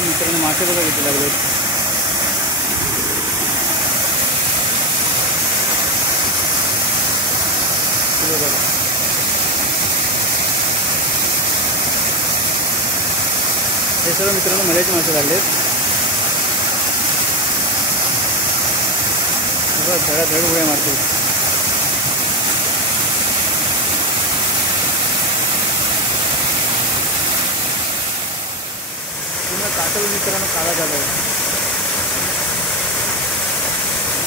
मित्रांनो मासे बघा किती लागले। हे सर्व मित्रांनो मल्याचे मासे लागलेत। बघा धडाधड उड्या मारतो। पूर्ण कातळ मित्रांनो काळा झाला आहे।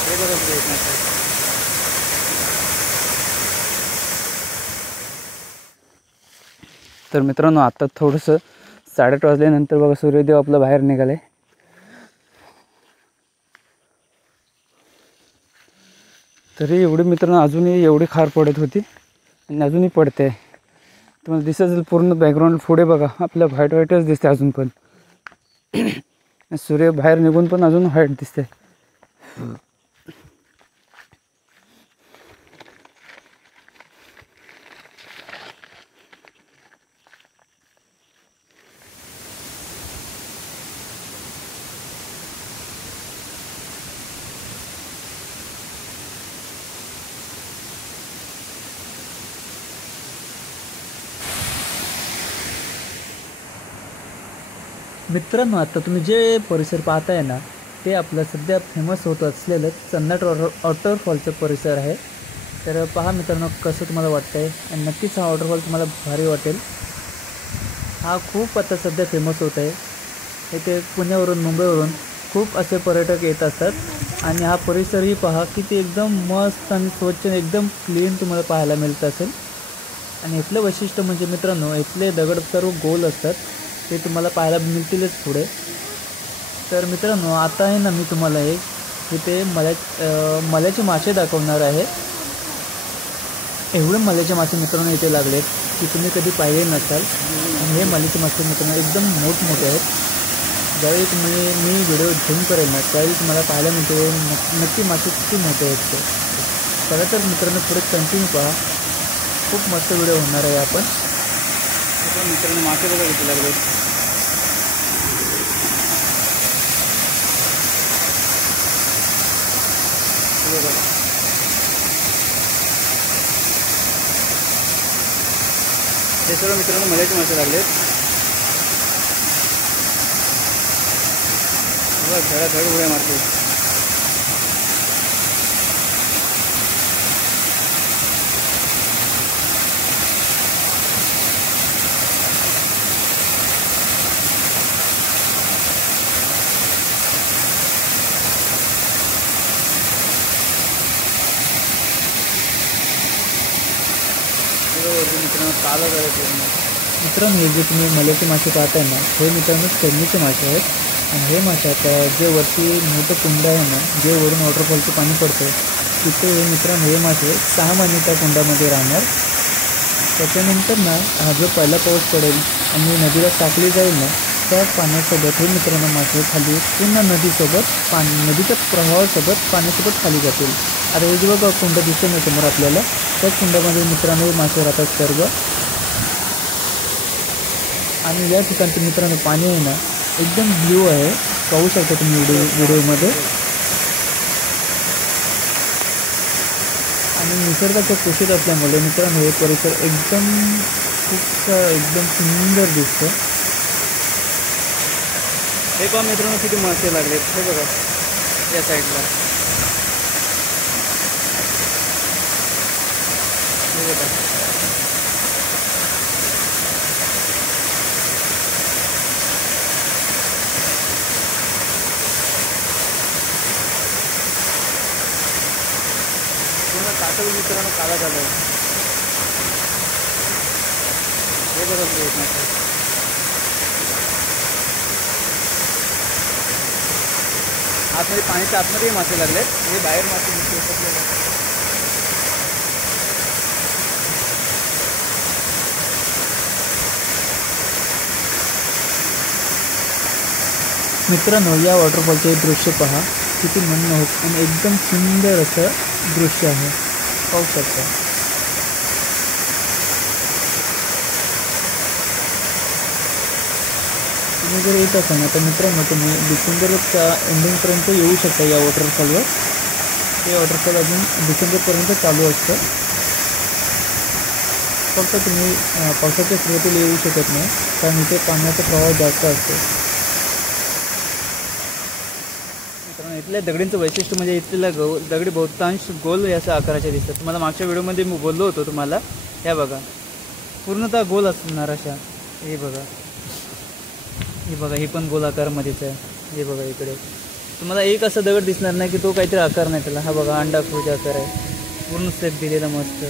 हे बघा पुढे एक मासे। तर मित्रांनो आता थोडंसं 8:30 वाजल्यानंतर बघा सूर्यदेव आपला बाहेर निघाले। तरी एवढे मित्रांनो अजूनही एवढी खार पडत होती आणि अजूनही पडते। तुम्हाला दिसत असेल पूर्ण बॅकग्राऊंड पुढे बघा आपल्या व्हाईट व्हाईटच दिसते अजून पण। सूर्य बाहेर निघून पण अजून व्हाईट दिसते। मित्रांनो आता तुम्ही जे परिसर पाहताय ना ते आपलं सध्या फेमस होत असलेलं चन्नाट वॉटरफॉलचं परिसर आहे। तर पहा मित्रांनो कसं तुम्हाला वाटतंय आणि नक्कीच हा वॉटरफॉल तुम्हाला भारी वाटेल। हा खूप आता सध्या फेमस होत आहे। इथे पुण्यावरून मुंबईवरून खूप असे पर्यटक येत असतात आणि हा परिसरही पहा किती एकदम मस्त आणि स्वच्छ एकदम क्लीन तुम्हाला पाहायला मिळत असेल। आणि इथलं वैशिष्ट्य म्हणजे मित्रांनो इथले दगड सर्व गोल असतात, ते तुम्हाला पाहायला मिळतीलच पुढे। तर मित्रांनो आता आहे ना मी तुम्हाला एक इथे मल्याचे मासे दाखवणार आहे। एवढे मल्याचे मासे मित्रांनो इथे लागलेत की तुम्ही कधी पाहिले नसाल। आणि हे मल्याचे मासे मित्रांनो एकदम मोठमोठे आहेत। ज्यावेळी मी व्हिडिओ झूम करेल ना त्यावेळी तुम्हाला पाहायला मिळते नक्की मासे किती मोठे आहेत ते। चला तर मित्रांनो पुढे कंटिन्यू पहा, खूप मस्त व्हिडिओ होणार आहे आपण। मित्रांनो मासे बघा किती लागलेत। हे सर्व मित्रांनो मल्याचे मासे लागलेत। बघा धडाधड उड्या मारतो। मित्रांनो काला झालं पूर्ण। मित्रांनो हे जे तुम्ही मल्याचे मासे पाहताय ना हे मित्रांनो चरणीचे मासे आहेत। आणि हे मासे आता जे वरती मोठं कुंड आहे ना जे वरून वॉटरफॉलचं पाणी पडतं तिथे हे मित्रांनो हे मासे 6 महिने त्या कुंडामध्ये राहणार। त्याच्यानंतर ना हा जो पहिला पाऊस पडेल आणि नदीला टाकली जाईल ना त्या पाण्यासोबत हे मित्रांनो मासे खाली पूर्ण नदीच्या प्रवाहासोबत पाण्यासोबत खाली जातील। आता हे जे बघा कुंड दिसते ना समोर आपल्याला त्याच कुंडामध्ये मित्रांनो हे मासे राहतात सर्व। आणि या ठिकाणचं मित्रांनो पाणी आहे ना एकदम ब्ल्यू आहे, पाहू शकता तुम्ही व्हिडिओमध्ये। आणि निसर्गाच्या कुशीत असल्यामुळे मित्रांनो हे परिसर एकदम सुंदर दिसतं। हे पहा मित्रांनो किती मासे लागलेत। हे बघा या साईडला हे बघा। पूर्ण कातळ मित्रांनो काला झाला आहे। हे बघा पुढे एक मासे। आतमध्ये पाण्याच्या आतमध्ये मासे लागलेत, हे बाहेर मासे दिसतात आपल्याला। मित्रांनो या वॉटरफॉलचे दृश्य पहा किती मनमोहक आणि एकदम सुंदर असं दृश्य आहे, पाहू शकता। तुम्ही जर येत असाल ना तर मित्रांनो तुम्ही डिसेंबरच्या एंडिंगपर्यंत येऊ शकता या वॉटरफॉलवर. हे वॉटरफॉल अजून डिसेंबरपर्यंत चालू असतं. फक्त तुम्ही पावसाच्या सुरुवातीला येऊ शकत नाही कारण इथे पाण्याचा प्रवाह जास्त असतो. मित्रांनो इथल्या दगडींचं वैशिष्ट्य म्हणजे इथल्या दगडी बहुतांश गोल याच्या आकाराच्या दिसतात. तुम्हाला मागच्या व्हिडिओमध्ये मी बोललो होतो तुम्हाला. ह्या बघा पूर्णतः गोल असणार अशा. हे बघा ही पण गोल आकारामध्येच आहे. हे बघा इकडे तुम्हाला एक असा दगड दिसणार नाही की तो काहीतरी आकार नाही त्याला. हा बघा अंडाकृती आकार आहे. पूर्ण स्टेप दिलेला मस्त.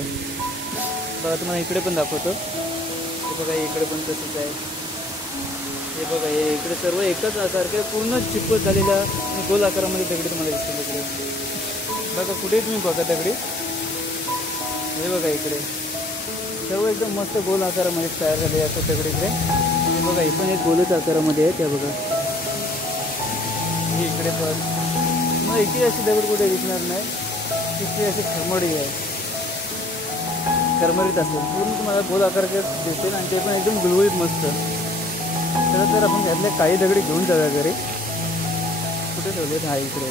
बघा तुम्हाला इकडे पण दाखवतो. हे बघा इकडे पण तसंच आहे. हे बघा हे इकडे सर्व एकच आकार पूर्ण चिपकट झालेला आणि गोल आकारामध्ये दगडी तुम्हाला दिसतील. इकडे बघा कुठेही तुम्ही बघा दगडी. हे बघा इकडे सर्व एकदम मस्त गोल आकारामध्ये तयार झाले असं दगड इकडे. हे बघा हे पण एक गोलच आकारामध्ये आहे. त्या बघा हे इकडे पण मग इथे अशी दगड कुठे दिसणार नाही. तिथे अशी खरमडी आहे. करमरीत असेल पूर्ण तुम्हाला गोल आकाराचे दिसतील आणि ते पण एकदम गुलगुलीत मस्त. तर आपण त्यातल्या काही दगडी घेऊन जाऊया घरी. कुठे ठेवलेत? हा इकडे.